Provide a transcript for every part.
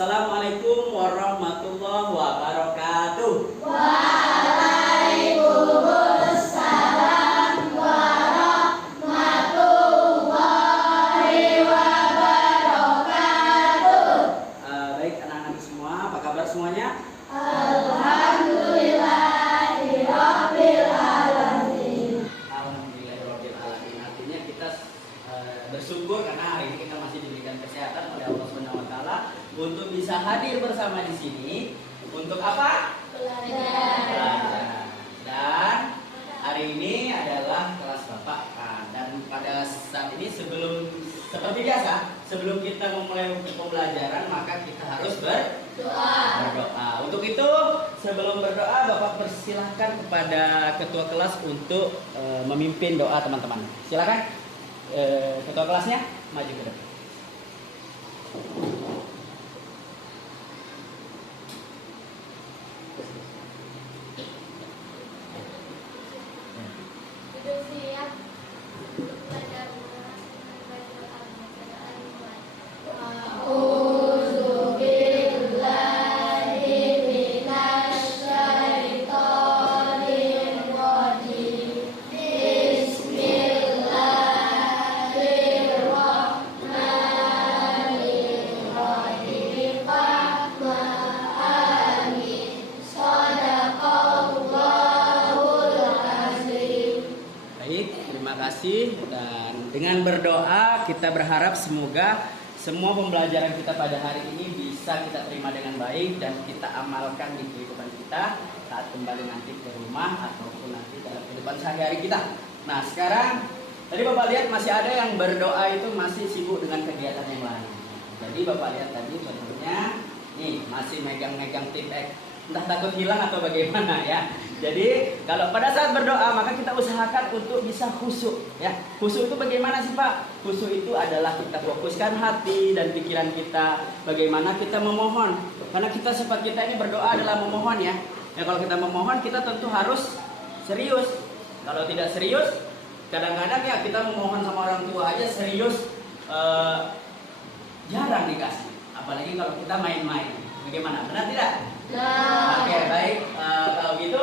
Assalamualaikum warahmatullahi wabarakatuh. Waalaikumsalam warahmatullahi wabarakatuh. Baik anak-anak semua, apa kabar semuanya? Alhamdulillahirabbil alamin. Alhamdulillahirabbil alamin. Artinya kita bersyukur karena hari ini kita masih diberikan kesehatan oleh Allah Subhanahu wa taala untuk bisa hadir bersama di sini untuk apa? Belajar. Dan hari ini adalah kelas Bapak. Dan pada saat ini seperti biasa, sebelum kita memulai pembelajaran maka kita harus berdoa. Untuk itu, sebelum berdoa Bapak persilahkan kepada ketua kelas untuk memimpin doa teman-teman. Silakan ketua kelasnya maju ke depan. Dan dengan berdoa kita berharap semoga semua pembelajaran kita pada hari ini bisa kita terima dengan baik dan kita amalkan di kehidupan kita saat kembali nanti ke rumah ataupun nanti dalam kehidupan sehari-hari kita. Nah sekarang tadi Bapak lihat masih ada yang berdoa itu masih sibuk dengan kegiatan yang lain. Jadi Bapak lihat tadi contohnya nih masih megang-megang tip X, entah takut hilang atau bagaimana ya. Jadi kalau pada saat berdoa maka kita usahakan untuk bisa khusyuk ya. Khusyuk itu bagaimana sih Pak? Khusyuk itu adalah kita fokuskan hati dan pikiran kita bagaimana kita memohon. Karena kita sifat kita ini berdoa adalah memohon ya. Ya kalau kita memohon kita tentu harus serius. Kalau tidak serius kadang-kadang ya kita memohon sama orang tua aja serius jarang dikasih. Apalagi kalau kita main-main. Bagaimana? Benar tidak? Oke, baik. Kalau gitu,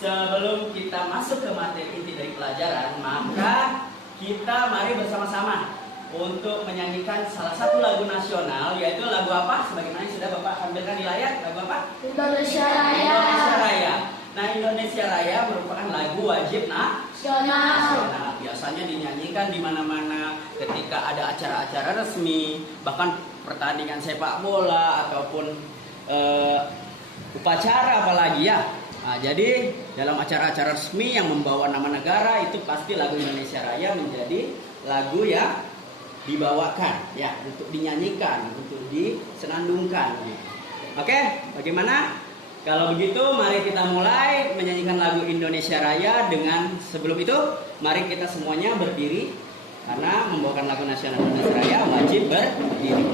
sebelum kita masuk ke materi inti dari pelajaran, maka kita mari bersama-sama untuk menyanyikan salah satu lagu nasional, yaitu lagu apa? Sebagaimana sudah Bapak tampilkan di layar, lagu apa? Indonesia Raya. Indonesia Raya. Nah, Indonesia Raya merupakan lagu wajib nasional. Biasanya dinyanyikan di mana-mana ketika ada acara-acara resmi, bahkan pertandingan sepak bola ataupun upacara apalagi ya. Nah, jadi dalam acara-acara resmi yang membawa nama negara itu pasti lagu Indonesia Raya menjadi lagu yang dibawakan ya untuk dinyanyikan, untuk disenandungkan. Oke, bagaimana? Kalau begitu mari kita mulai menyanyikan lagu Indonesia Raya dengan sebelum itu mari kita semuanya berdiri karena membawakan lagu nasional Indonesia Raya wajib berdiri.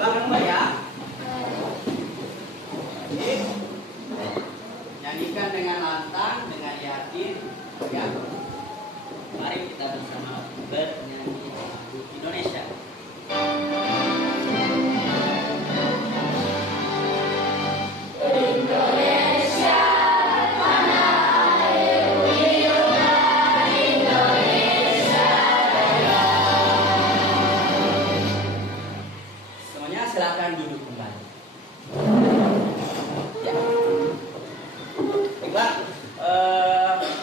Bapak ya. Nyanyikan dengan lantang, dengan yakin ya. Mari kita bersama bernyanyi lagu Indonesia. Indonesia tanah airku, Indonesia Raya. Semuanya silakan duduk kembali. Ya. Baik,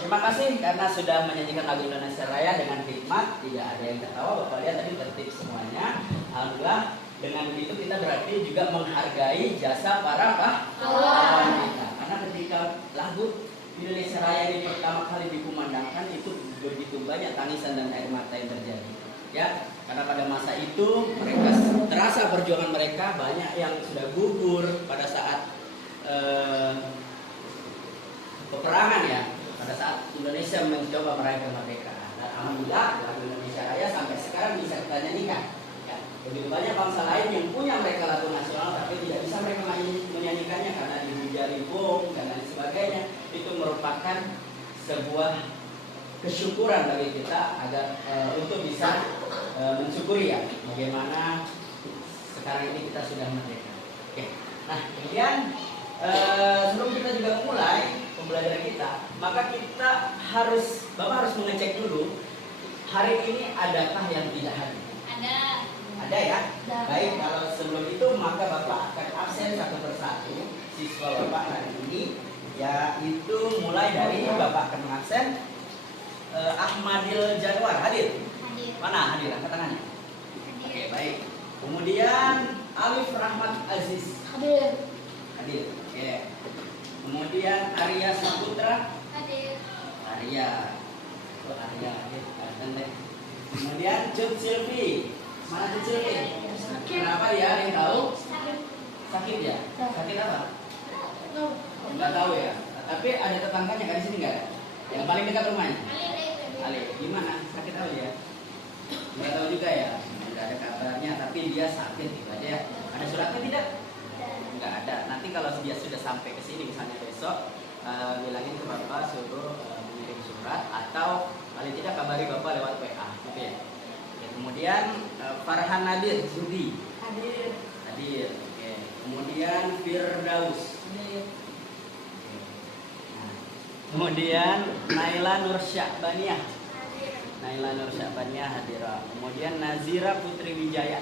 terima kasih karena sudah menyanyikan lagu Indonesia Raya dengan hikmat, tidak ada yang ketawa. Bapak lihat tadi tertib semuanya. Alhamdulillah. Dengan itu kita berarti juga menghargai jasa para pahlawan kita. Karena ketika lagu Indonesia Raya ini pertama kali dikumandangkan itu begitu banyak tangisan dan air mata yang terjadi. Ya, karena pada masa itu mereka terasa perjuangan mereka banyak yang sudah gugur pada saat peperangan ya. Pada saat Indonesia mencoba meraih kemerdekaan. Dan alhamdulillah lagu Indonesia Raya sampai sekarang bisa kita nyanyikan. Begitu banyak bangsa lain yang punya mereka lagu nasional tapi tidak bisa mereka menyanyikannya karena dihujani bom dan lain sebagainya. Itu merupakan sebuah kesyukuran bagi kita agar untuk bisa mensyukuri ya bagaimana sekarang ini kita sudah merdeka. Oke. Nah, kemudian sebelum kita juga mulai pembelajaran kita, maka Bapak harus mengecek dulu hari ini adakah yang tidak hadir. Ada ya? Ada. Baik, kalau sebelum itu maka Bapak akan absen satu persatu siswa Bapak hari ini, yaitu mulai dari Bapak akan mengabsen Ahmadil Januar hadir. Mana hadir? Angkat tangannya. Oke, baik. Kemudian Alif Rahmat Aziz Hadir. hadir. Oke. Kemudian Arya Saputra Arya. Oh, Arya hadir. Deh. Kemudian Cut Silvi. Mana Cut Silvi? Kenapa dia? Ada yang tahu? Sakit ya? Sakit apa? Nggak tahu ya. Tapi ada tetangganya kan di sini nggak ada? Yang paling dekat rumahnya? Ali. Gimana? Sakit tahu ya? Nggak tahu juga ya. Nggak ada kabarnya. Tapi dia sakit gitu aja ya. Ada suratnya tidak? Nggak ada. Nanti kalau dia sudah sampai ke sini misalnya besok, bilangin ke Bapak suruh mengirim surat atau paling tidak kabari Bapak lewat WA, gitu ya. Ya, kemudian Farhan Nadir Zudi hadir. Oke. Kemudian Firdaus. Nah, kemudian Naila Nur Syahbaniyah. Naila Nur Syahbaniyah hadir. Kemudian Nazira Putri Wijaya.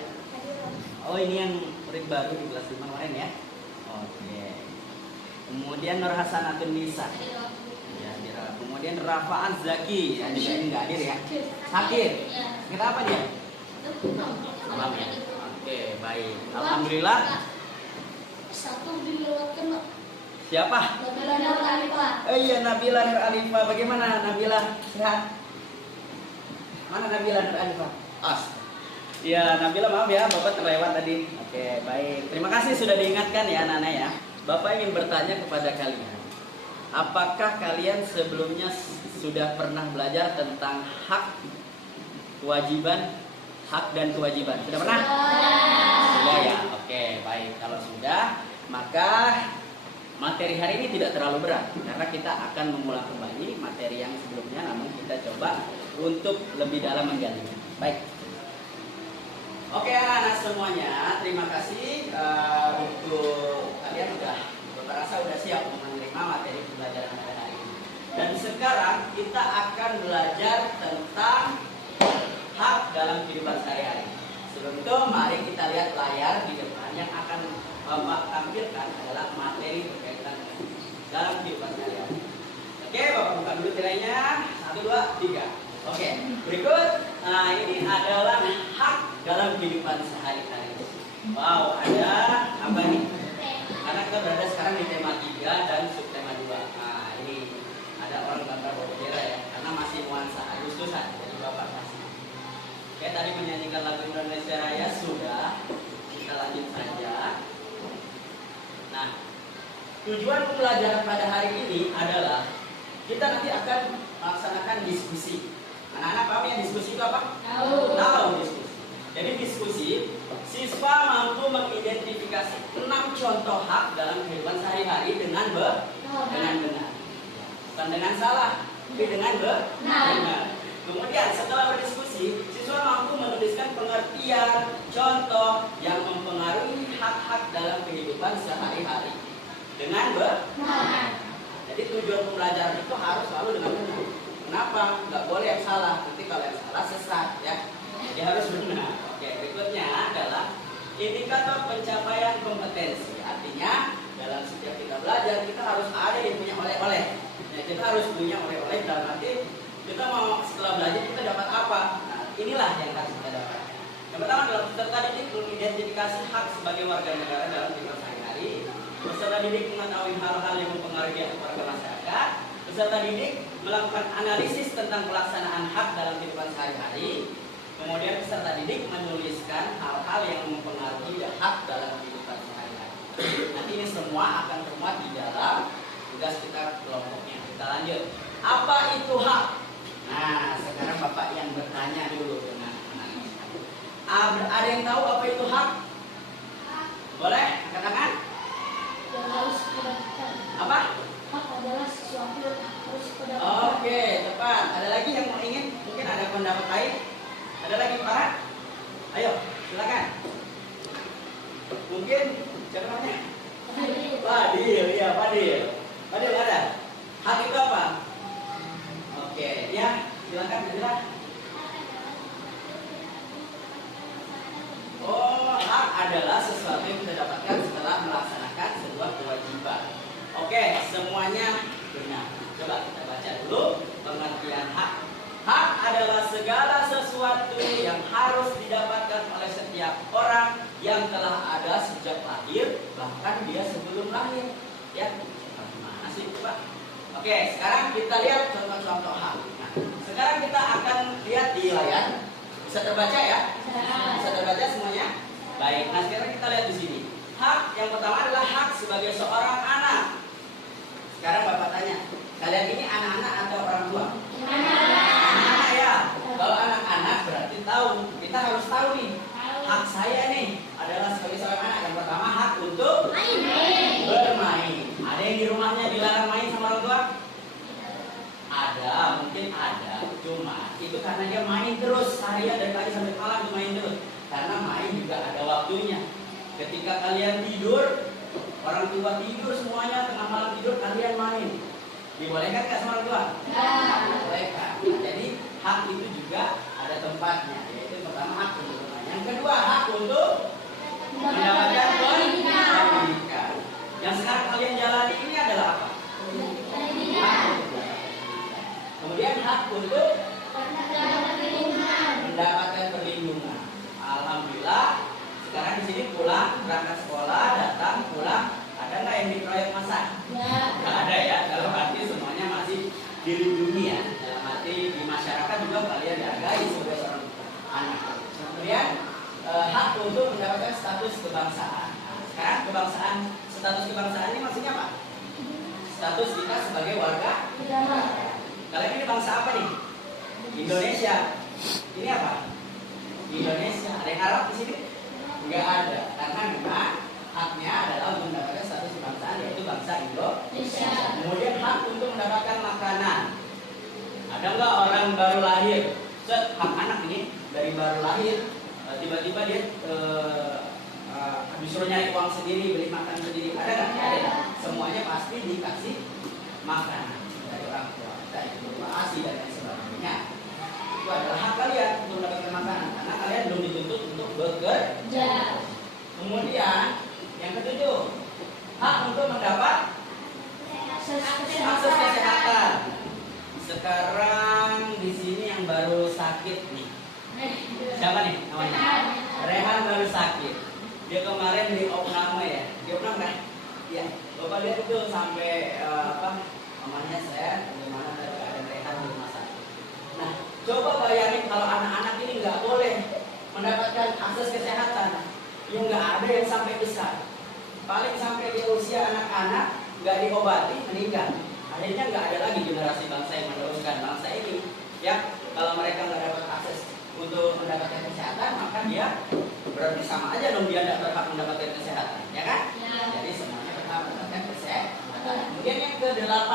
Oh, ini yang murid baru di kelas 5 kemarin ya. Oke. Kemudian Nur Hasanatun Nisa. Ya, hadir. Kemudian Rafa'an Zaki. Ya, juga ini nggak hadir ya. Sakit. Sakit apa dia? Demam ya. Oke, baik. Alhamdulillah. Satu dilewatkan. Siapa? Nabila Nur Alifah. Oh iya, Nabila Nur Alifah. Bagaimana Nabila? Sehat? Mana Nabila Nur Alifah? Ya, Nabila maaf ya, Bapak terlewat tadi. Oke, baik. Terima kasih sudah diingatkan ya, Nana ya. Bapak ingin bertanya kepada kalian. Apakah kalian sebelumnya sudah pernah belajar tentang hak, kewajiban, hak dan kewajiban? Sudah pernah? Sudah ya. Oke, baik. Kalau sudah, maka materi hari ini tidak terlalu berat karena kita akan mengulang kembali materi yang sebelumnya, namun kita coba untuk lebih dalam menggalinya. Baik. Oke anak-anak semuanya, terima kasih untuk kalian Bapak rasa sudah siap untuk menerima materi pembelajaran pada hari ini. Dan sekarang kita akan belajar tentang hak dalam kehidupan sehari-hari. Sebelum itu mari kita lihat layar di depan yang akan Bapak tampilkan adalah materi berkaitan dalam kehidupan sehari-hari. Oke, Bapak buka dulu tirainya. 1, 2, 3. Oke, berikut. Nah, ini adalah hak dalam kehidupan sehari-hari. Wow, ada apa nih? Karena kita berada sekarang di tema 3 dan subtema 2. Nah, ini ada orang gambar bendera ya, karena masih nuansa Agustusan, jadi Bapak masih. Oke, tadi menyanyikan lagu Indonesia Raya sudah. Kita lanjut saja. Nah, tujuan pembelajaran pada hari ini adalah kita nanti akan melaksanakan diskusi. Anak-anak paham ya diskusi itu apa? Tahu diskusi. Jadi diskusi, siswa mampu mengidentifikasi 6 contoh hak dalam kehidupan sehari-hari dengan benar. Bukan dengan salah, tapi dengan benar. Kemudian setelah berdiskusi, siswa mampu menuliskan pengertian, contoh yang mempengaruhi hak-hak dalam kehidupan sehari-hari dengan benar. Jadi tujuan pembelajaran itu harus selalu dengan benar. Kenapa? Nggak boleh yang salah. Nanti kalau yang salah sesat ya. Jadi harus benar. Oke, berikutnya adalah indikator pencapaian kompetensi. Artinya dalam setiap kita belajar kita harus ada yang punya oleh-oleh. Ya, kita harus punya oleh-oleh dalam arti kita mau setelah belajar kita dapat apa. Nah, inilah yang harus kita dapat. Yang pertama adalah peserta didik mengidentifikasi hak sebagai warga negara dalam kehidupan sehari-hari. Peserta didik mengetahui hal-hal yang mempengaruhi warga masyarakat. Peserta didik melakukan analisis tentang pelaksanaan hak dalam kehidupan sehari-hari. Kemudian peserta didik menuliskan hal-hal yang mempengaruhi hak dalam kehidupan sehari-hari. Nanti ini semua akan termuat di dalam tugas kita kelompoknya. Kita lanjut. Apa itu hak? Nah, sekarang Bapak yang bertanya dulu dengan anak-anak. Ada yang tahu apa itu hak? Boleh? Angkat tangan. Yang harus didapatkan. Apa? Hak adalah sesuatu yang harus didapatkan. Oke, tepat. Ada lagi yang mau ingin? Mungkin ada pendapat lain? Ada lagi Pak? Mungkin siapa namanya? Fadil. Fadil, iya Fadil. Fadil ada? Hak itu apa? Oke, ya silakan Fadila. Oh, hak adalah sesuatu yang kita dapatkan setelah melaksanakan sebuah kewajiban. Oke, semuanya benar. Coba kita baca dulu pengertian hak. Hak adalah segala sesuatu yang harus didapatkan oleh setiap orang yang telah ada sejak lahir, bahkan dia sebelum lahir. Ya, gimana sih coba? Oke, sekarang kita lihat contoh-contoh hak. Nah, sekarang kita akan lihat di layar. Bisa terbaca ya? Bisa terbaca semuanya? Baik, nah sekarang kita lihat di sini. Hak yang pertama adalah hak sebagai seorang anak. Sekarang Bapak tanya, kalian ini anak-anak atau orang tua? Anak-anak ya. Kalau anak-anak berarti tahu. Kita harus tahu nih. Hak saya nih adalah sebagai seorang anak. Yang pertama hak untuk bermain. Ada yang di rumahnya dilarang main sama orang tua? Ada, mungkin ada. Cuma itu karena dia main terus seharian dari pagi sampai malam main terus. Karena main juga ada waktunya. Ketika kalian tidur, orang tua tidur semuanya, tengah malam tidur kalian main. Dibolehkan nggak sama orang tua? Dibolehkan. Jadi hak itu juga ada tempatnya. Yaitu pertama hak untuk bermain. Yang kedua hak untuk mendapatkan pendidikan. Yang sekarang kalian jalani ini adalah apa? Hak. Kemudian hak untuk mendapatkan perlindungan. Alhamdulillah. Sekarang di sini pulang, berangkat sekolah, datang, pulang. Ada nggak yang dikeroyok masa? Nggak ada ya. Kalau berarti semuanya masih dilindungi ya. Dalam arti di masyarakat juga kalian dihargai sebagai seorang anak. Kemudian hak untuk mendapatkan status kebangsaan. Nah, sekarang kebangsaan, status kebangsaan ini maksudnya apa? Status kita sebagai warga. Kalian ini bangsa apa nih? Indonesia. Ini apa? Indonesia. Ada yang Arab di sini? Enggak ada. Karena memang haknya adalah untuk mendapatkan status kebangsaan yaitu bangsa Indonesia. Kemudian hak untuk mendapatkan makanan. Ada nggak orang baru lahir? Hak anak ini dari baru lahir tiba-tiba dia disuruh nyari uang sendiri, beli makan sendiri. Ada nggak? Ada. Semuanya pasti dikasih makanan dari orang tua. Asi dan lain sebagainya. Itu adalah hak kalian untuk mendapatkan makanan karena kalian belum dituntut untuk bekerja. Kemudian yang ketujuh, hak untuk mendapat akses kesehatan. Sekarang di sini yang baru sakit nih. Siapa nih namanya? Rehan baru sakit. Dia kemarin di opname ya. Di opname kan? Iya. Bapak lihat itu sampai namanya saya bagaimana keadaan Rehan di rumah sakit. Nah, coba bayangin kalau anak-anak ini nggak boleh mendapatkan akses kesehatan, yang nggak ada yang sampai besar, paling sampai di usia anak-anak nggak diobati meninggal. Akhirnya nggak ada lagi generasi bangsa yang meneruskan bangsa ini. Ya, kalau mereka nggak dapat akses untuk mendapatkan kesehatan, maka dia berarti sama aja dong dia tidak berhak mendapatkan kesehatan, ya kan? Ya. Jadi semuanya berhak mendapatkan kesehatan. Kemudian yang ke-8,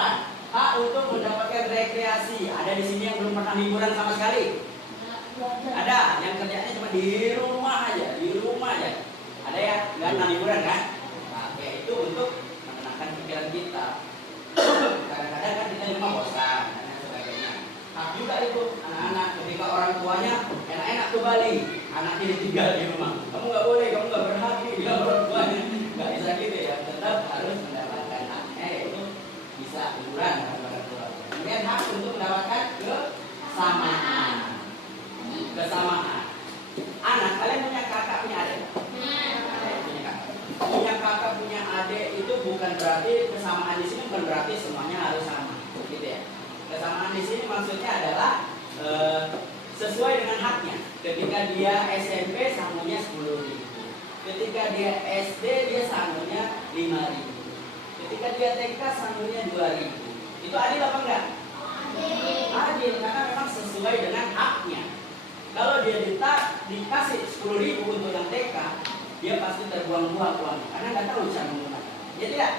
hak untuk mendapatkan rekreasi. Ada di sini yang belum pernah liburan sama sekali? Ada, yang kerjanya cuma di rumah aja, Ada ya, nggak pernah liburan kan? Nah, kayak itu untuk menenangkan pikiran kita. Kadang-kadang kan kita di rumah bosan dan sebagainya. Hak juga itu anak-anak ketika orang tuanya enak-enak ke Bali, anaknya ditinggal di rumah. Kamu nggak boleh, kamu nggak berhak nih bilang orang tuanya. Nggak bisa gitu ya, tetap harus mendapatkan haknya yaitu bisa liburan dengan orang tua. Kemudian hak untuk mendapatkan kesamaan. Anak, kalian punya kakak, punya adik? Punya kakak, punya adik itu bukan berarti kesamaan di sini bukan berarti semuanya harus sama, gitu ya. Kesamaan di sini maksudnya adalah sesuai dengan haknya. Ketika dia SMP sangunya 10.000. Ketika dia SD dia sangunya 5.000. Ketika dia TK sangunya 2.000. Itu adil apa enggak? Adil, karena memang sesuai dengan haknya. Kalau dia dikasih 10.000 untuk yang TK, dia pasti terbuang-buang uangnya karena nggak tahu cara menggunakan. Ya tidak?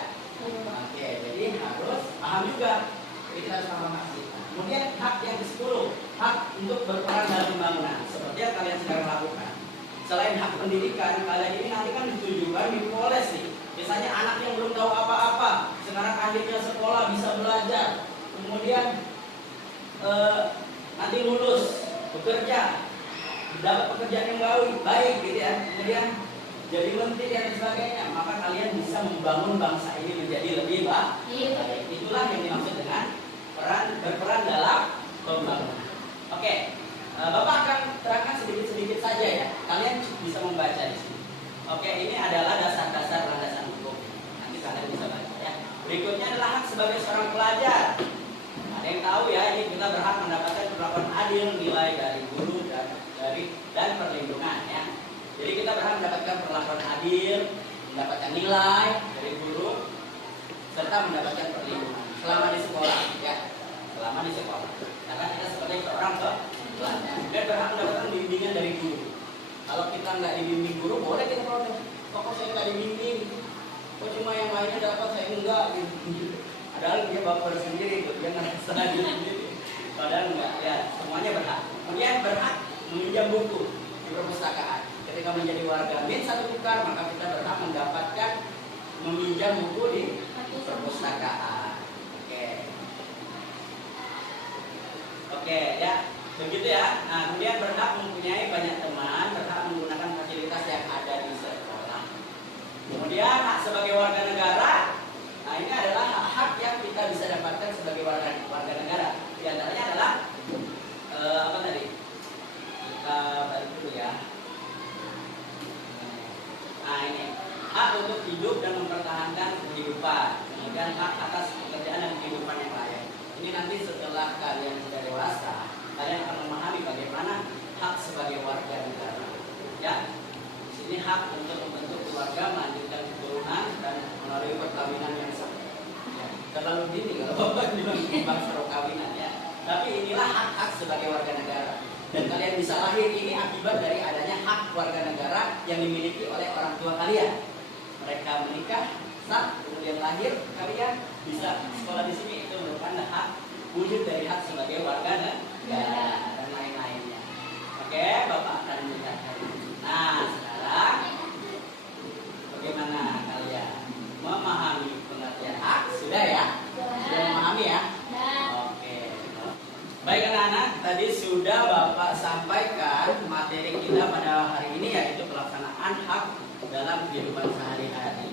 Oke, jadi harus paham juga. Kita harus paham maksud. Kemudian hak yang ke-10, hak untuk berperan dalam pembangunan. Seperti yang kalian sedang lakukan. Selain hak pendidikan, kalian ini nanti kan ditujukan akhirnya sekolah bisa belajar, kemudian nanti lulus, bekerja, dapat pekerjaan yang baik gitu ya, kemudian jadi menteri dan sebagainya, maka kalian bisa membangun bangsa ini menjadi lebih baik. Itulah yang dimaksud dengan berperan dalam pembangunan. Oke, Bapak akan terangkan sedikit-sedikit saja ya. Kalian bisa membaca di sini. Oke, ini adalah dasar-dasar landasan hukum. Nanti kalian bisa baca ya. Berikutnya adalah hak sebagai seorang pelajar. Ada yang tahu ya, ini kita berhak mendapatkan perlakuan adil, nilai dari guru dan perlindungan ya. Jadi kita berhak mendapatkan perlakuan adil, mendapatkan nilai dari guru, serta mendapatkan perlindungan selama di sekolah ya. Selama di sekolah. Karena kita sebagai seorang pelajar dan berhak mendapatkan bimbingan dari guru. Kalau kita nggak dibimbing guru, boleh kita protes. Kok saya nggak dibimbing? Kok cuma yang lainnya dapat, saya enggak gitu. Padahal dia baper sendiri, dia ngerasa sendiri. Padahal enggak, ya semuanya berhak. Kemudian berhak meminjam buku di perpustakaan. Ketika menjadi warga min satu tukar, maka kita berhak mendapatkan meminjam buku di perpustakaan. Oke ya, begitu ya. Nah, kemudian berhak mempunyai banyak teman, berhak menggunakan fasilitas yang ada di sekolah. Kemudian hak sebagai warga negara. Nah, ini adalah hak-hak yang kita bisa dapatkan sebagai warga negara. Di antaranya adalah apa tadi? Kita balik dulu ya. Nah, ini hak untuk hidup dan mempertahankan kehidupan. Kemudian hak atas pekerjaan dan kehidupan yang layak. Ini nanti setelah kalian sudah dewasa, kalian akan memahami bagaimana hak sebagai warga negara. Ya, di sini hak untuk membentuk keluarga, melanjutkan keturunan dan melalui perkawinan yang sah. Ya, terlalu dini kalau bapak bilang bangsa perkawinan ya. Tapi inilah hak-hak sebagai warga negara. Dan kalian bisa lahir ini akibat dari adanya hak warga negara yang dimiliki oleh orang tua kalian. Mereka menikah, sah, kemudian lahir, kalian bisa sekolah di sini. Itu merupakan hak wujud dari hak sebagai warga negara dan lain-lainnya. Oke, Bapak akan menjelaskan. Nah, sekarang bagaimana kalian memahami pengertian hak? Sudah ya? Sudah memahami ya? Oke. Baik anak-anak, tadi sudah Bapak sampaikan materi kita pada hari ini, yaitu pelaksanaan hak dalam kehidupan sehari-hari.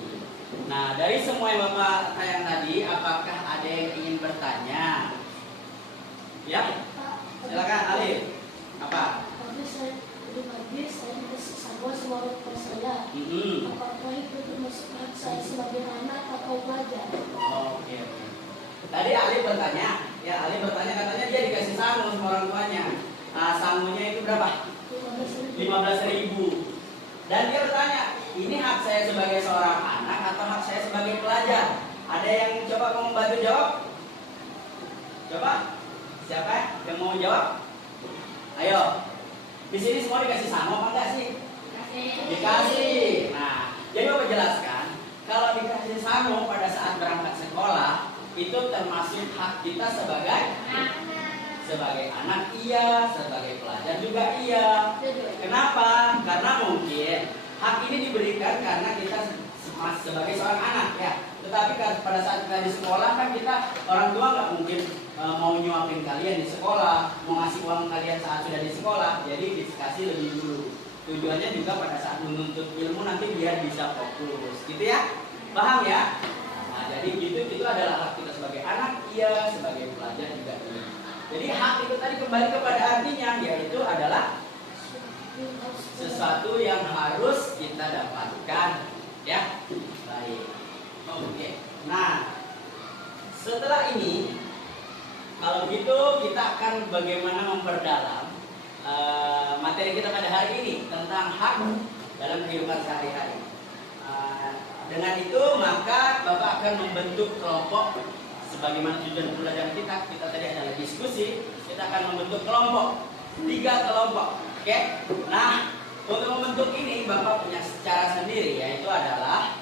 Nah, dari semua yang Bapak tayang tadi, apakah ada yang ingin bertanya? Ya, silakan Alif. Apa? Tadi saya disiksa sama orang tua saya. Apakah itu termasuk hak saya sebagai anak atau pelajar? Oke. Tadi Alif bertanya, ya Alif bertanya katanya dia dikasih sangu sama orang tuanya. Nah, sangunya itu berapa? 15.000. Dan dia bertanya, ini hak saya sebagai seorang anak atau hak saya sebagai pelajar? Ada yang coba mau membantu jawab? Coba, siapa yang mau jawab? Ayo, di sini semua dikasih sama apa enggak sih? Dikasih. Nah, jadi Bapak jelaskan, kalau dikasih sama pada saat berangkat sekolah, itu termasuk hak kita sebagai anak iya, sebagai pelajar juga iya. Kenapa? Karena mungkin hak ini diberikan karena kita sebagai seorang anak ya. Tetapi pada saat kita di sekolah kan kita orang tua nggak mungkin mau nyuapin kalian di sekolah, mau ngasih uang kalian saat sudah di sekolah. Jadi dikasih lebih dulu. Tujuannya juga pada saat menuntut ilmu nanti biar bisa fokus, gitu ya? Paham ya? Nah, jadi itu adalah hak kita sebagai anak iya, sebagai pelajar juga iya. Jadi hak itu tadi kembali kepada artinya, yaitu adalah sesuatu yang harus kita dapatkan, ya. Baik. Oke. Nah, setelah ini, kalau gitu kita akan bagaimana memperdalam materi kita pada hari ini tentang hak dalam kehidupan sehari-hari. Dengan itu maka Bapak akan membentuk kelompok sebagaimana tujuan pembelajaran kita. Kita tadi ada diskusi, kita akan membentuk kelompok, 3 kelompok. Oke. Nah, untuk membentuk ini Bapak punya cara sendiri, yaitu adalah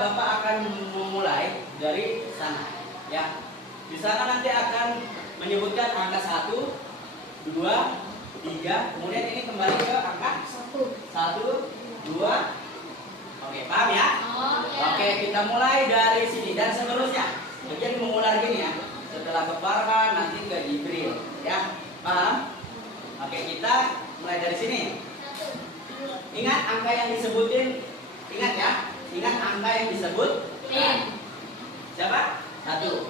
Bapak akan memulai dari sana, ya. Di sana nanti akan menyebutkan angka 1, 2, 3, kemudian ini kembali ke angka 1, 2. Oke, paham ya? Oke, kita mulai dari sini dan seterusnya. Bagian mengular gini ya. Setelah ke Farhan nanti ke Jibril, ya. Paham? Oke, kita mulai dari sini. Ingat angka yang disebutin. Ingat ya. Ingat angka yang disebut. Siapa? 1.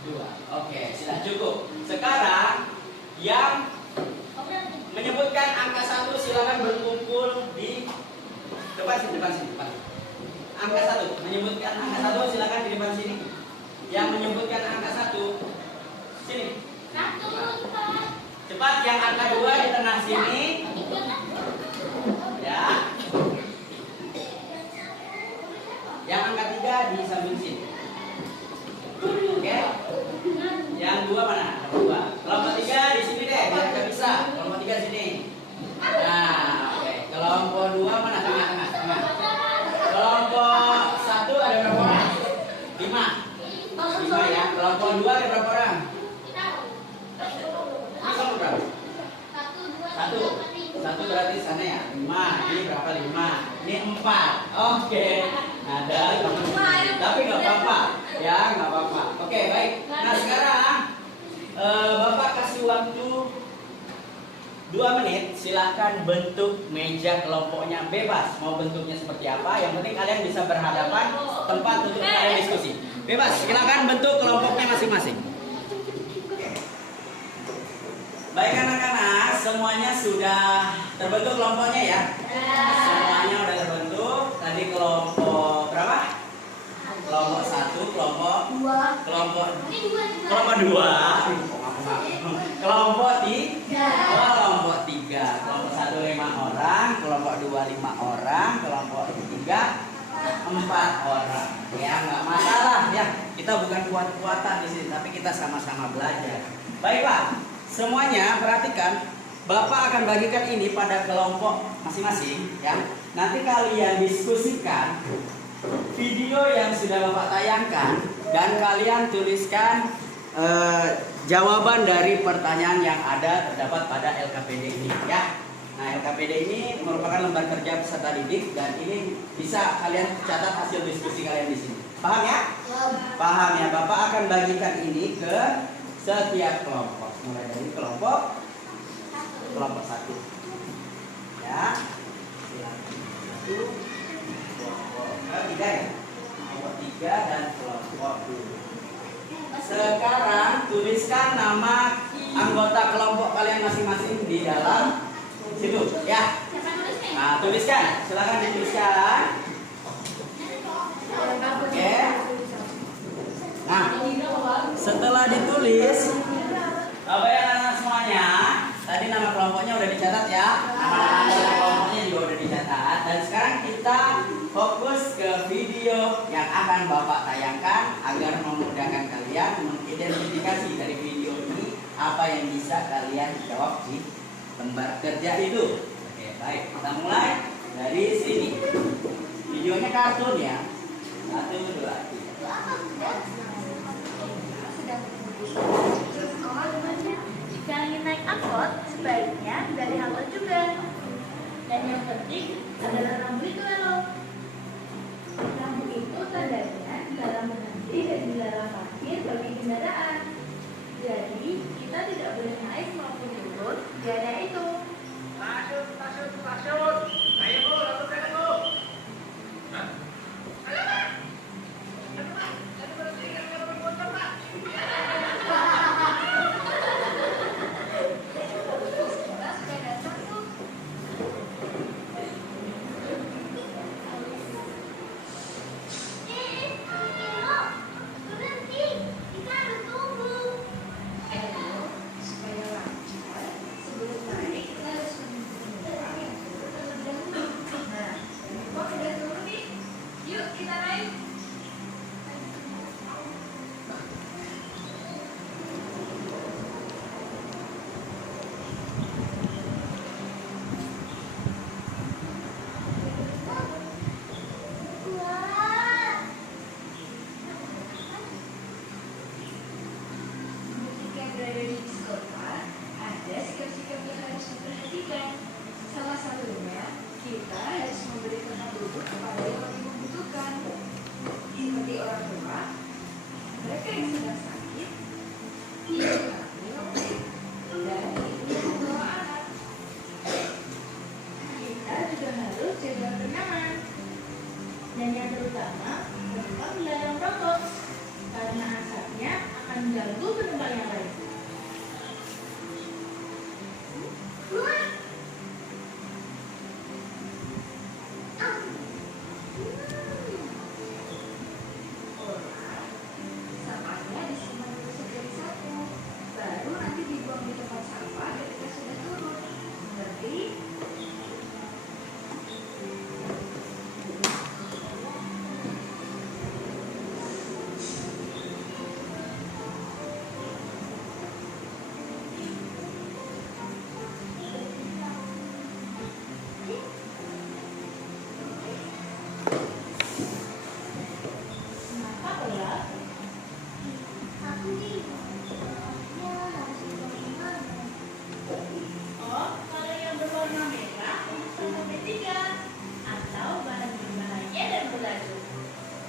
2. Oke, sudah cukup. Sekarang yang menyebutkan angka 1 silakan berkumpul di depan sini. Angka 1 menyebutkan angka 1 silakan di depan sini. Yang menyebutkan angka 1 sini. Cepat, yang angka 2 di tengah sini. Ya. Yang angka 3 di samping sini. Oke. Yang 2 mana? Yang 2. Kelompok 3 di sini deh, biar nggak bisa. Kelompok 3 sini. Nah, oke. Kelompok 2 mana? Tengah. Kelompok 1 ada berapa orang? 5 ya. Kelompok 2 ada berapa orang? Ini kelompok berapa? 1 berarti sana ya. 5. Ini berapa? 5. Ini 4. Oke. Ada. Tapi nggak apa-apa. Ya, nggak apa-apa. Oke, baik. Nah, sekarang Bapak kasih waktu 2 menit. Silahkan bentuk meja kelompoknya bebas. Mau bentuknya seperti apa? Yang penting kalian bisa berhadapan, tempat untuk kalian diskusi. Bebas. Silahkan bentuk kelompoknya masing-masing. Baik anak-anak, semuanya sudah terbentuk kelompoknya ya? Semuanya sudah terbentuk. Tadi kelompok berapa? Kelompok 1, kelompok 2. Kelompok 3. Kelompok 1 5 orang, kelompok 2 5 orang, kelompok 3 4 orang. Ya, nggak masalah ya. Kita bukan kuat-kuatan di sini, tapi kita sama-sama belajar. Baiklah, semuanya perhatikan. Bapak akan bagikan ini pada kelompok masing-masing ya. Nanti kalian diskusikan video yang sudah Bapak tayangkan dan kalian tuliskan jawaban dari pertanyaan yang ada terdapat pada LKPD ini ya. Nah, LKPD ini merupakan lembar kerja peserta didik dan ini bisa kalian catat hasil diskusi kalian di sini. Paham ya? Paham ya. Bapak akan bagikan ini ke setiap kelompok. Mulai dari kelompok 1. Ya. Silakan. 1 kelompok 3 ya. Kelompok 3 dan kelompok 2. Sekarang tuliskan nama anggota kelompok kalian masing-masing di dalam situ ya. Nah, tuliskan. Silakan dituliskan. Oke. Nah, setelah ditulis, Bapak ya anak-anak semuanya, tadi nama kelompoknya udah dicatat ya. Nama kelompoknya juga udah dicatat. Dan sekarang kita fokus ke video yang akan Bapak tayangkan agar memudahkan kalian mengidentifikasi dari video ini apa yang bisa kalian jawab di lembar kerja itu. Oke, baik. Kita mulai dari sini. Videonya kartun ya. 1, 2, 3. Jika ingin naik angkot, sebaiknya dari halte juga. Dan yang penting adalah rambu itu elok. Rambu itu tandanya dilarang berhenti dan dilarang parkir bagi kendaraan. Jadi kita tidak boleh naik maupun turun di area itu. Masuk. Ayo bu, lalu sana bu. tempat yang lain. Sampahnya disimpan dulu satu, baru nanti dibuang di tempat sampah ketika sudah turun. Mengerti? Kenapa Ola? Aku nih, ya harus dibuang. Oh, kalau yang berwarna merah untuk sampah B3 atau bahan berbahaya dan beracun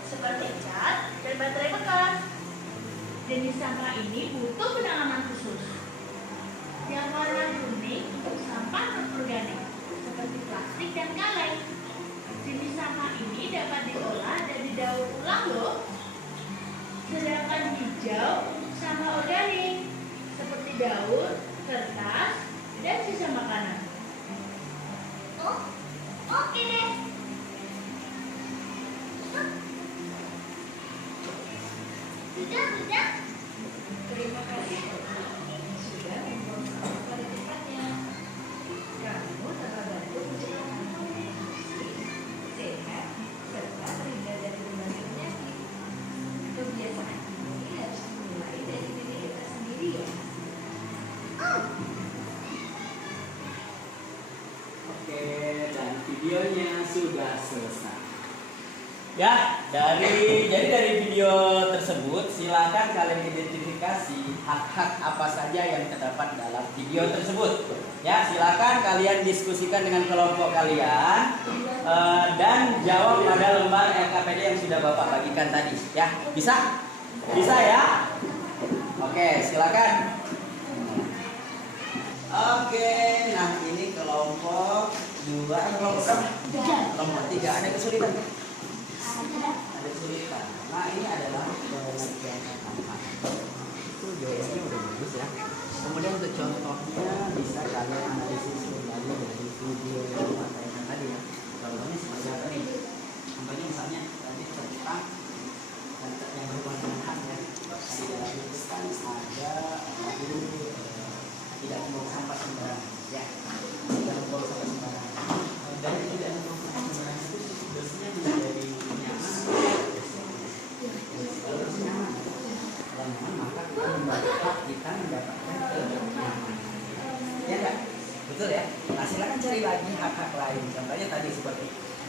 seperti cat dan baterai bekas. Jenis sampah ini butuh penanganan khusus. Yang warna kuning untuk sampah non-organik seperti plastik dan kaleng. Jenis sampah ini dapat diolah dan didaur ulang loh. Sedangkan hijau untuk sampah organik seperti daun, kertas, dan sisa makanan. Oh, oke deh. Sudah. Terima kasih sudah membuang sampah pada tempatnya. Kamu telah bantu menciptakan lingkungan yang bersih, sehat, serta terhindar dari berbagai penyakit. Kebiasaan ini harus dimulai dari diri kita sendiri ya. Oke, dan videonya sudah selesai. Ya, dari video tersebut silakan kalian identifikasi hak-hak apa saja yang terdapat dalam video tersebut. Ya, silakan kalian diskusikan dengan kelompok kalian dan jawab pada lembar LKPD yang sudah Bapak bagikan tadi. Ya, bisa? Bisa ya? Oke, silakan. Oke, nah ini kelompok 2, kelompok berapa? Kelompok 3 ada kesulitan. Ada kesulitan. Nah ini adalah pengertian kata. Itu jawabannya udah bagus ya. Kemudian untuk contohnya bisa kalian analisis kembali dari video yang disampaikan tadi ya. Contohnya seperti apa nih? Contohnya misalnya tadi tentang yang berhubungan dengan hak ya. Di dalam itu kan ada tidak membuang sampah sembarangan ya. Tidak membuang sampah sembarangan. Dan tidak membuang sampah sembarangan itu biasanya menjadi nyaman. Kalau bersih nyaman, kalau nyaman maka kita mendapatkan kenyamanan. Ya enggak? Betul ya? Nah silakan cari lagi hak-hak lain. Contohnya tadi seperti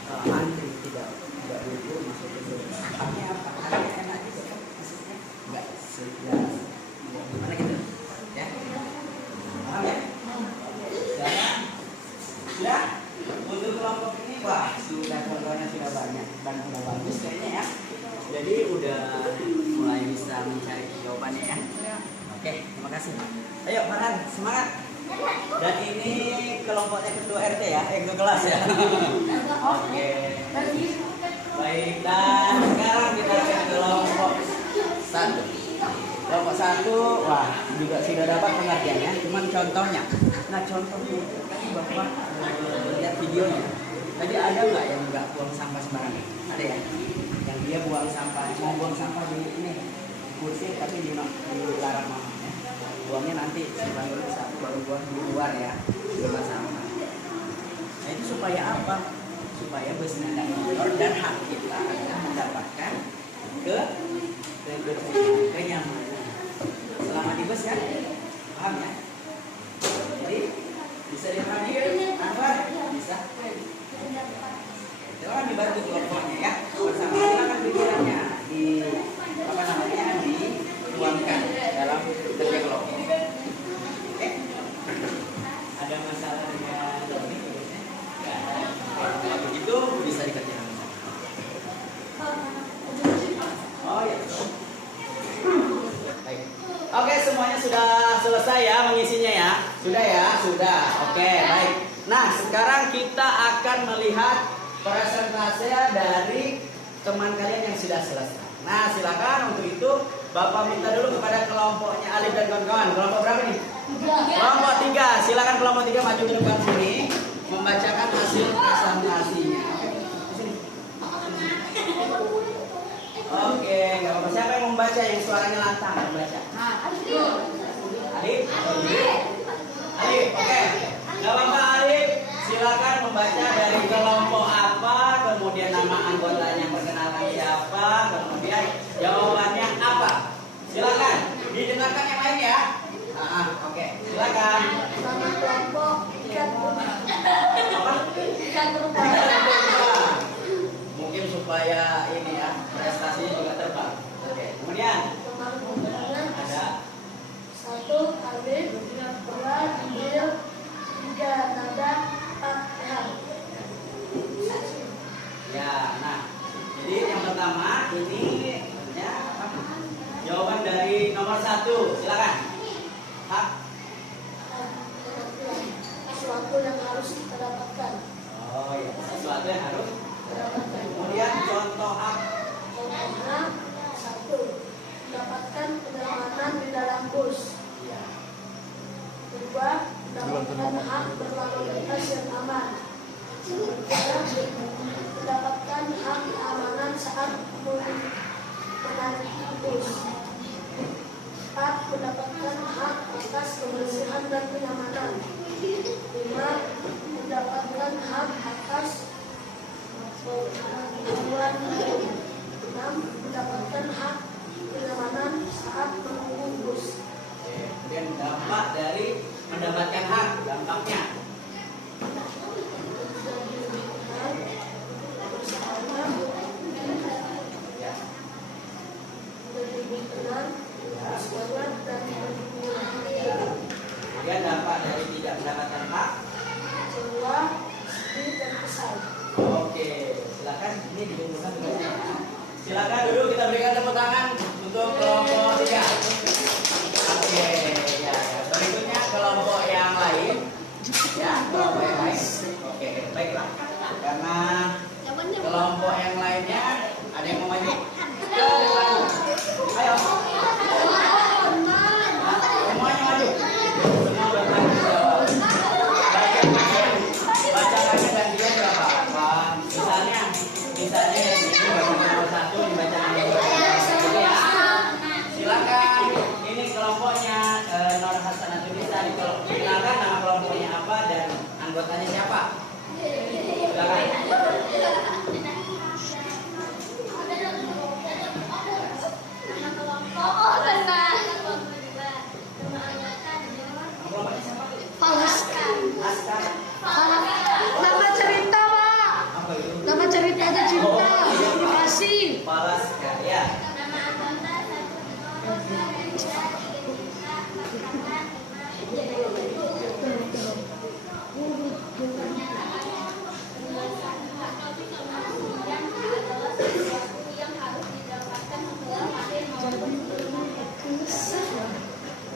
antri tidak dulu masuk ke situ. Haknya apa? Haknya enak gitu kan? Maksudnya enggak sejelas. Gimana gitu? Ya? Paham ya? Sudah? Untuk kelompok ini wah sudah contohnya sudah banyak dan sudah bagus kayaknya ya. Jadi udah mulai bisa mencari jawabannya ya. Oke, terima kasih. Ayo Farhan, semangat. Dan ini kelompoknya ketua RT ya, ketua kelas ya. Oke. Baik, dan sekarang kita ke kelompok 1. Kelompok 1, wah juga sudah dapat pengertiannya, cuman contohnya. Nah contohnya tadi Bapak lihat videonya. Tadi ada nggak yang nggak buang sampah sembarangan? Ada ya? Yang dia buang sampah, cuma buang sampah di ini kursi tapi dilarang mama ya. Buangnya nanti setelah dulu satu baru buang di luar ya, di tempat sampah. Nah itu supaya apa? Supaya busnya tidak kotor dan hak kita adalah mendapatkan kenyamanan selama di bus ya, paham ya? Jadi bisa dipahami Anwar? Bisa. Silakan dibantu kelompoknya ya. Bersama silakan pikirannya dituangkan dalam kerja kelompok. Oke? Ada masalah dengan ini? Enggak ada. Kalau begitu bisa dikerjakan. Oh ya. Baik. Oke, semuanya sudah selesai ya mengisinya ya. Sudah ya, sudah. Oke, baik. Nah, sekarang kita akan melihat presentase dari teman kalian yang sudah selesai. Nah, silakan untuk itu Bapak minta dulu kepada kelompoknya Alif dan kawan-kawan. Kelompok berapa nih? 3. Kelompok 3. Silakan kelompok 3 maju ke depan sini membacakan hasil presentasinya. Oke, nggak apa-apa. Siapa yang membaca yang suaranya lantang membaca? Alif. Alif, oke. Nggak apa-apa Alif. Silakan membaca dari kelompok apa, kemudian nama anggotanya perkenalkan siapa, kemudian jawabannya apa. Silakan didengarkan yang lain ya. Oke, silakan. Nama kelompok ikan berubah. Mungkin supaya ini ya prestasinya juga terbang. Oke, kemudian Nama kelompoknya ada 1 Alif, 2 Emil, 3 Nada, 4 Ehan. ya. Nah, jadi yang pertama ini ya apa? Jawaban dari nomor 1. Silakan. Hak. Sesuatu yang harus kita dapatkan. Oh ya, sesuatu yang harus. Dapatkan. Kemudian contoh hak. Contohnya 1. Mendapatkan kenyamanan di dalam bus. Ya. 2. Mendapatkan hak berlalu lintas yang aman. 3. Mendapatkan hak keamanan saat menaiki bus. 4. Mendapatkan hak atas kebersihan dan kenyamanan. 5. Mendapatkan hak atas pengetahuan. 6. Mendapatkan hak kenyamanan saat menunggu bus. Oke, kemudian dampak dari mendapatkan hak, dampaknya. Ya. Kemudian dampak dari tidak mendapatkan hak. Oke, silakan ini dikumpulkan dulu. Silakan dulu kita berikan tepuk tangan untuk kelompok 3. Oke, ya. Berikutnya kelompok yang lain. Ya, kelompok yang lain. Oke, baiklah. Karena kelompok yang lainnya ada yang mau maju. Ke depan. Ayo. Semuanya maju. Semua bertanggung jawab. Bacakannya gantian nggak apa-apa. Misalnya yang ini baca nomor 1 dibaca nomor 2. Gitu ya. Silakan. Ini kelompoknya Nur Hasanatun Nisa. Dikenalkan nama kelompoknya apa dan anggotanya siapa. Silakan. Kelompoknya siapa? Askar. Nama cerita, Pak. Apa itu? Nama ceritanya cinta. Terima kasih. Palaskar ya.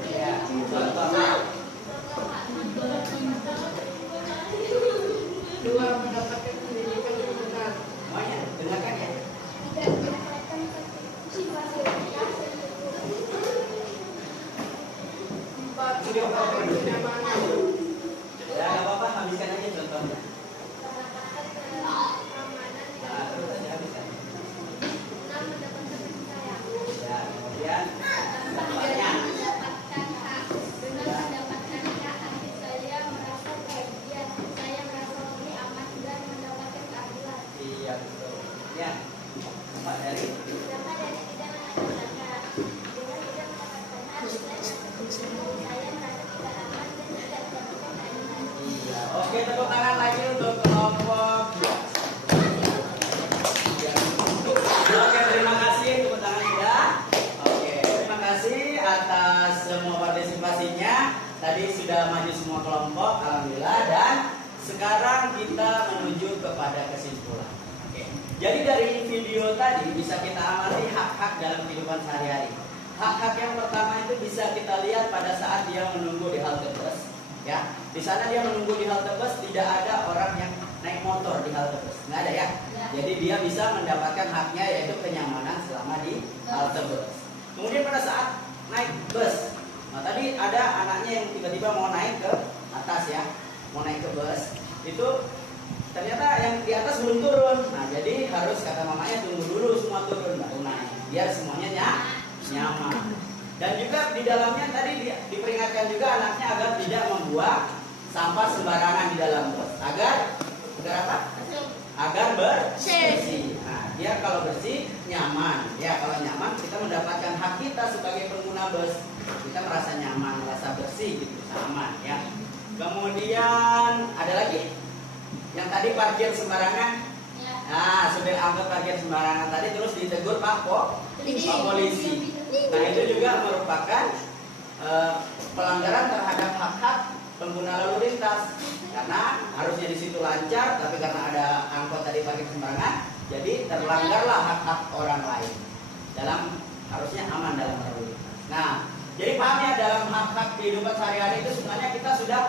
Ya, contohnya. Semuanya dengarkan ya. Ya, nggak apa-apa, habiskan aja contohnya. Nah, terus aja habiskan. Ya, kemudian dampaknya. Iya, betul. Ya, dampak dari. Iya, oke, tepuk tangan lagi untuk kelompok 2. Ya. Oke, terima kasih tepuk tangan sudah. Oke, terima kasih atas semua partisipasinya. Tadi sudah maju semua kelompok, alhamdulillah. Dan sekarang kita menuju kepada kesimpulan. Oke. Jadi dari video tadi bisa kita amati hak-hak dalam kehidupan sehari-hari. Hak-hak yang pertama itu bisa kita lihat pada saat dia menunggu di halte bus. Ya, di sana dia menunggu di halte bus, tidak ada orang yang naik motor di halte bus, nggak ada ya. Jadi dia bisa mendapatkan haknya yaitu kenyamanan selama di halte bus. Kemudian pada saat naik bus, nah tadi ada anaknya yang tiba-tiba mau naik ke atas ya, mau naik ke bus, itu ternyata yang di atas belum turun. Nah jadi harus kata mamanya tunggu dulu semua turun baru naik, biar semuanya nyaman. Dan juga di dalamnya tadi diperingatkan juga anaknya agar tidak membuang sampah sembarangan di dalam bus. Agar apa? Agar bersih. Nah, dia kalau bersih nyaman. Ya, kalau nyaman kita mendapatkan hak kita sebagai pengguna bus. Kita merasa nyaman, merasa bersih gitu, aman ya. Kemudian ada lagi yang tadi parkir sembarangan. Nah, supir angkot parkir sembarangan tadi terus ditegur Pak Polisi. Nah, itu juga merupakan pelanggaran terhadap hak-hak pengguna lalu lintas. Karena harusnya di situ lancar, tapi karena ada angkot tadi parkir sembarangan, jadi terlanggarlah hak-hak orang lain. Harusnya aman dalam lalu lintas. Nah, jadi paham ya, dalam hak-hak kehidupan sehari-hari itu sebenarnya kita sudah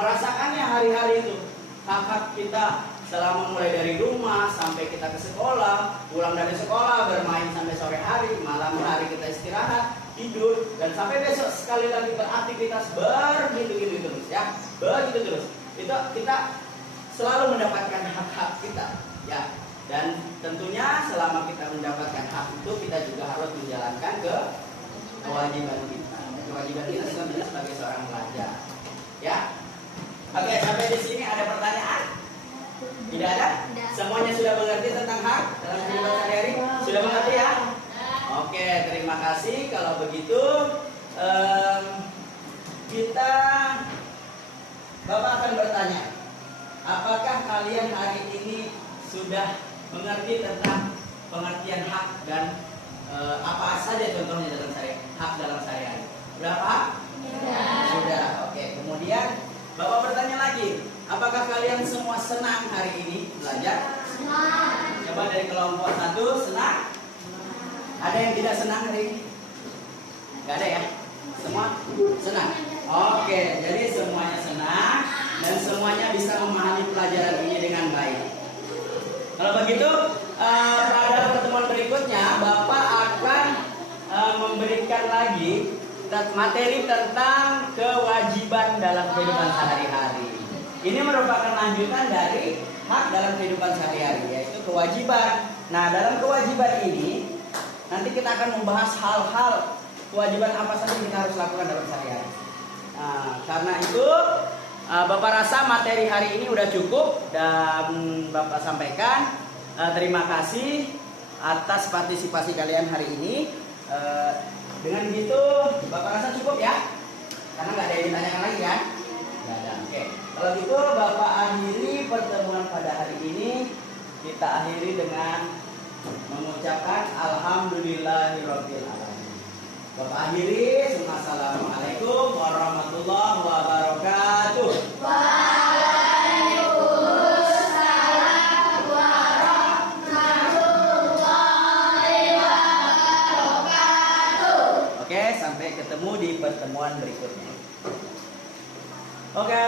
merasakannya hari-hari itu. Hak-hak kita selama mulai dari rumah sampai kita ke sekolah, pulang dari sekolah, bermain sampai sore hari, malam hari kita istirahat, tidur, dan sampai besok sekali lagi beraktivitas begitu terus ya, begitu terus. Itu kita selalu mendapatkan hak-hak kita ya. Dan tentunya selama kita mendapatkan hak itu, kita juga harus menjalankan kewajiban kita. Kewajiban kita sebagai seorang pelajar ya. Oke, sampai di sini ada pertanyaan? Tidak ada? Semuanya sudah mengerti tentang hak dalam kehidupan sehari-hari? Sudah mengerti ya? Oke, terima kasih. Kalau begitu, Bapak akan bertanya, apakah kalian hari ini sudah mengerti tentang pengertian hak dan apa saja contohnya dalam hak dalam sehari-hari? Sudah paham? Sudah. Oke. Kemudian Bapak bertanya lagi, apakah kalian semua senang hari ini belajar? Senang. Coba dari kelompok 1, senang? Ada yang tidak senang hari ini? Gak ada ya? Semua senang? Oke, jadi semuanya senang dan semuanya bisa memahami pelajaran ini dengan baik. Kalau begitu, pada pertemuan berikutnya Bapak akan memberikan lagi materi tentang kewajiban dalam kehidupan sehari-hari. Ini merupakan lanjutan dari hak dalam kehidupan sehari-hari, yaitu kewajiban. Nah, dalam kewajiban ini nanti kita akan membahas hal-hal kewajiban apa saja yang kita harus lakukan dalam sehari-hari. Nah, karena itu Bapak rasa materi hari ini udah cukup dan Bapak sampaikan terima kasih atas partisipasi kalian hari ini. Dengan begitu Bapak rasa cukup ya? Karena nggak ada yang ditanyakan lagi kan? Nggak ada. Oke. Kalau gitu Bapak akhiri pertemuan pada hari ini. Kita akhiri dengan mengucapkan Alhamdulillahirabbil alamin. Bapak akhiri. Assalamualaikum warahmatullahi wabarakatuh. Sampai ketemu di pertemuan berikutnya. Oke.